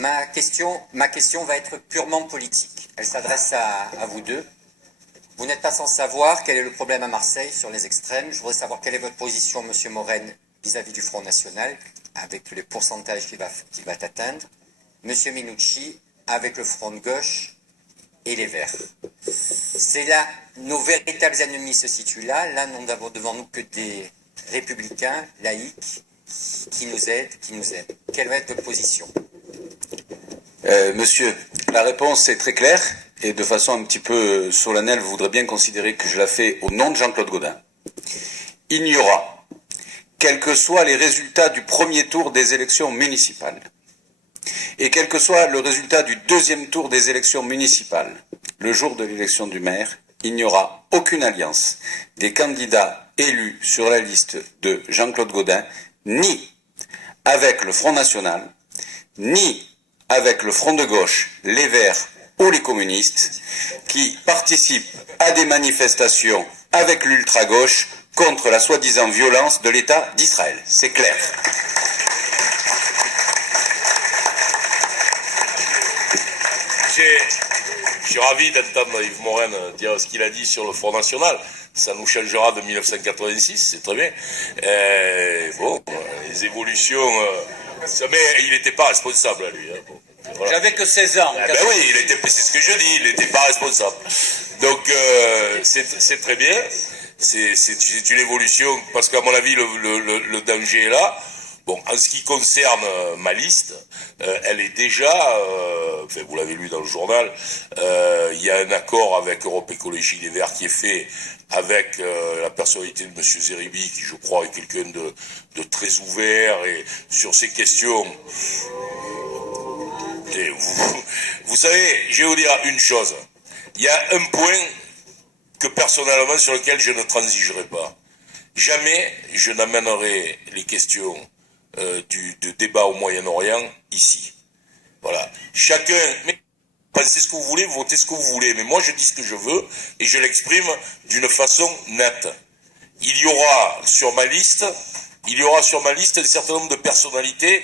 Ma question va être purement politique. Elle s'adresse à vous deux. Vous n'êtes pas sans savoir quel est le problème à Marseille sur les extrêmes. Je voudrais savoir quelle est votre position, M. Morenne, vis-à-vis du Front National, avec les pourcentages qu'il va atteindre. M. Minucci, avec le Front de gauche et les Verts. C'est là, nos véritables ennemis se situent là. Là, nous n'avons devant nous que des républicains, laïcs, qui nous aident. Quelle va être votre position? Monsieur, la réponse est très claire et de façon un petit peu solennelle, vous voudrez bien considérer que je la fais au nom de Jean-Claude Gaudin. Il n'y aura, quels que soient les résultats du premier tour des élections municipales et quel que soit le résultat du deuxième tour des élections municipales, le jour de l'élection du maire, il n'y aura aucune alliance des candidats élus sur la liste de Jean-Claude Gaudin, ni avec le Front National, ni avec le Front de gauche, les Verts ou les communistes, qui participent à des manifestations avec l'ultra-gauche contre la soi-disant violence de l'État d'Israël. C'est clair. Je suis ravi d'entendre Yves Morenne dire ce qu'il a dit sur le Front National. Ça nous changera de 1986, c'est très bien. Bon, les évolutions... mais il n'était pas responsable, lui. Hein. Bon, voilà. J'avais que 16 ans. Ben oui, c'est ce que je dis, il n'était pas responsable. Donc, c'est très bien. C'est une évolution, parce qu'à mon avis, le danger est là. Bon, en ce qui concerne ma liste, elle est déjà, enfin, vous l'avez lu dans le journal, il y a un accord avec Europe Écologie Les Verts qui est fait avec la personnalité de M. Zeribi, qui je crois est quelqu'un de très ouvert, et sur ces questions, vous savez, je vais vous dire une chose, il y a un point que personnellement sur lequel je ne transigerai pas. Jamais je n'amènerai les questions du débat au Moyen-Orient ici. Voilà. Chacun, mais pensez ce que vous voulez, votez ce que vous voulez, mais moi je dis ce que je veux et je l'exprime d'une façon nette. Il y aura sur ma liste un certain nombre de personnalités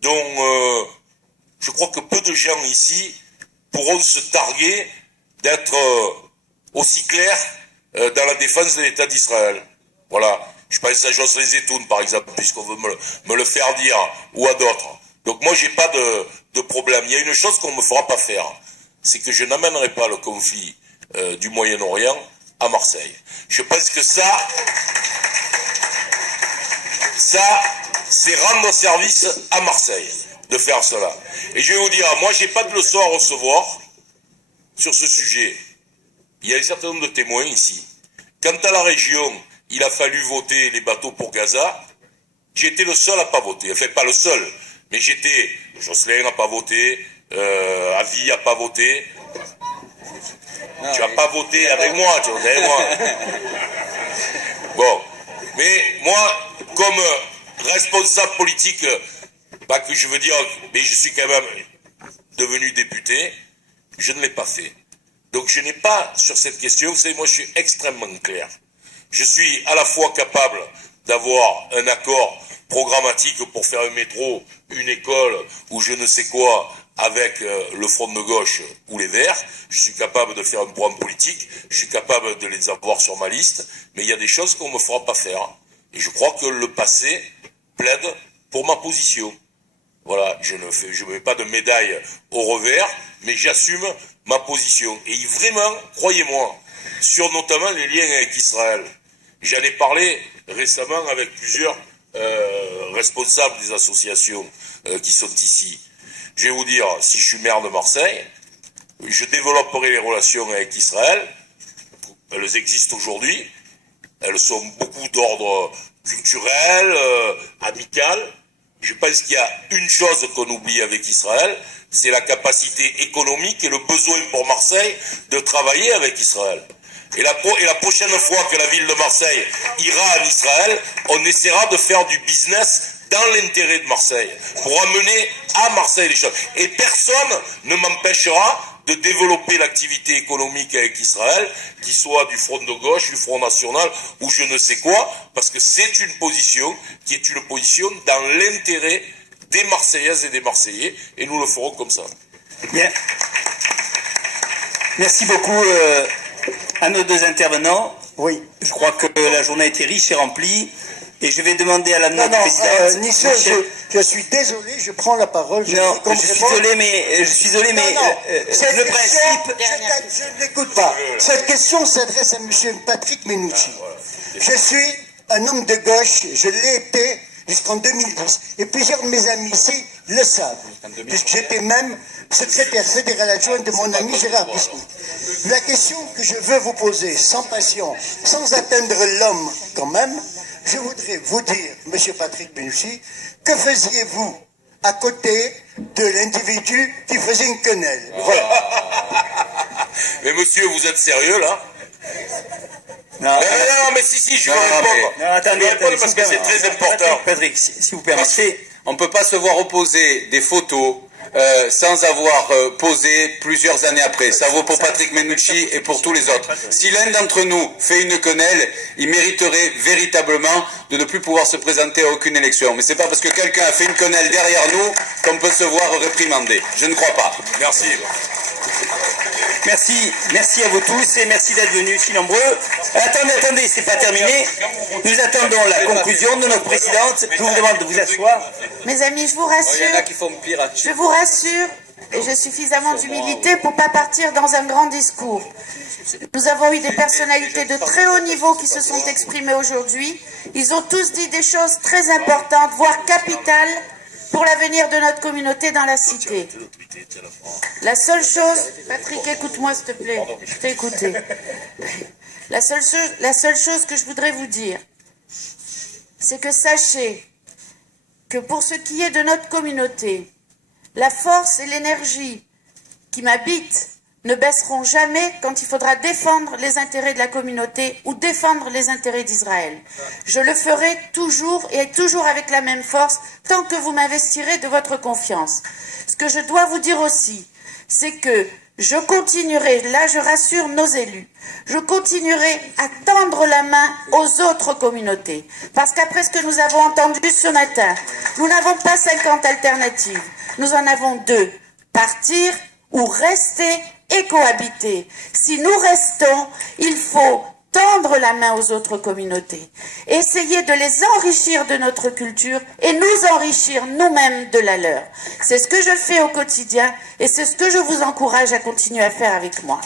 dont je crois que peu de gens ici pourront se targuer d'être aussi clairs dans la défense de l'État d'Israël. Voilà. Je pense à Jocelyn Zetoun, par exemple, puisqu'on veut me le faire dire, ou à d'autres. Donc moi, j'ai pas de problème. Il y a une chose qu'on ne me fera pas faire, c'est que je n'amènerai pas le conflit du Moyen-Orient à Marseille. Je pense que ça, c'est rendre service à Marseille de faire cela. Et je vais vous dire, moi, j'ai pas de leçon à recevoir sur ce sujet. Il y a un certain nombre de témoins ici. Quant à la région, il a fallu voter les bateaux pour Gaza. J'étais le seul à pas voter. Enfin, pas le seul, mais Jocelyn n'a pas voté, Avi n'a pas voté. Non, tu n'as pas voté avec moi, tu vois, avec moi. Bon, mais moi, comme responsable politique, pas que je veux dire, mais je suis quand même devenu député, je ne l'ai pas fait. Donc je n'ai pas, sur cette question, vous savez, moi je suis extrêmement clair. Je suis à la fois capable d'avoir un accord programmatique pour faire un métro, une école ou je ne sais quoi avec le Front de gauche ou les Verts. Je suis capable de faire un programme politique, je suis capable de les avoir sur ma liste, mais il y a des choses qu'on ne me fera pas faire. Et je crois que le passé plaide pour ma position. Voilà, je ne mets pas de médaille au revers, mais j'assume ma position. Et vraiment, croyez-moi, sur notamment les liens avec Israël, j'en ai parlé récemment avec plusieurs responsables des associations qui sont ici. Je vais vous dire, si je suis maire de Marseille, je développerai les relations avec Israël. Elles existent aujourd'hui. Elles sont beaucoup d'ordre culturel, amical. Je pense qu'il y a une chose qu'on oublie avec Israël, c'est la capacité économique et le besoin pour Marseille de travailler avec Israël. Et la prochaine fois que la ville de Marseille ira en Israël, on essaiera de faire du business dans l'intérêt de Marseille, pour amener à Marseille les choses. Et personne ne m'empêchera de développer l'activité économique avec Israël, qui soit du Front de gauche, du Front National, ou je ne sais quoi, parce que c'est une position qui est une position dans l'intérêt des Marseillaises et des Marseillais, et nous le ferons comme ça. Bien. Merci beaucoup à nos deux intervenants. Oui. Je crois que la journée a été riche et remplie. Et je vais demander à la Non, présidente. Michel, je suis désolé, je prends la parole. Non, je suis désolé, mais le principe. Je n'écoute pas. Cette question s'adresse à M. Patrick Mennucci. Je suis un homme de gauche, je l'ai été jusqu'en 2010. Et plusieurs de mes amis ici le savent. Puisque j'étais même secrétaire fédéral adjoint de mon ami Gérard Bismuth. La question que je veux vous poser, sans passion, sans atteindre l'homme quand même, je voudrais vous dire, M. Patrick Mennucci, que faisiez-vous à côté de l'individu qui faisait une quenelle? Voilà. Mais monsieur, vous êtes sérieux là? Non, mais si, je vais répondre. Non, attendez, parce que c'est très important. Patrick, si vous permettez. On ne peut pas se voir opposer des photos sans avoir posé plusieurs années après. Ça vaut pour Patrick Mennucci et pour tous les autres. Si l'un d'entre nous fait une quenelle, il mériterait véritablement de ne plus pouvoir se présenter à aucune élection. Mais c'est pas parce que quelqu'un a fait une quenelle derrière nous qu'on peut se voir réprimandé. Je ne crois pas. Merci. Merci à vous tous et merci d'être venus si nombreux. Attendez, c'est pas terminé. Nous attendons la conclusion de notre présidente. Je vous demande de vous asseoir. Mes amis, je vous rassure. Il y en a qui font pire. Je vous rassure, et j'ai suffisamment d'humilité pour pas partir dans un grand discours. Nous avons eu des personnalités de très haut niveau qui se sont exprimées aujourd'hui. Ils ont tous dit des choses très importantes, voire capitales, pour l'avenir de notre communauté dans la cité. La seule chose... Patrick, écoute-moi s'il te plaît, je t'ai écouté. La seule chose que je voudrais vous dire, c'est que sachez que pour ce qui est de notre communauté, la force et l'énergie qui m'habitent ne baisseront jamais quand il faudra défendre les intérêts de la communauté ou défendre les intérêts d'Israël. Je le ferai toujours et toujours avec la même force tant que vous m'investirez de votre confiance. Ce que je dois vous dire aussi, c'est que je continuerai, là je rassure nos élus, je continuerai à tendre la main aux autres communautés. Parce qu'après ce que nous avons entendu ce matin, nous n'avons pas 50 alternatives, nous en avons 2. Partir ou rester et cohabiter. Si nous restons, il faut tendre la main aux autres communautés, essayer de les enrichir de notre culture et nous enrichir nous-mêmes de la leur. C'est ce que je fais au quotidien et c'est ce que je vous encourage à continuer à faire avec moi.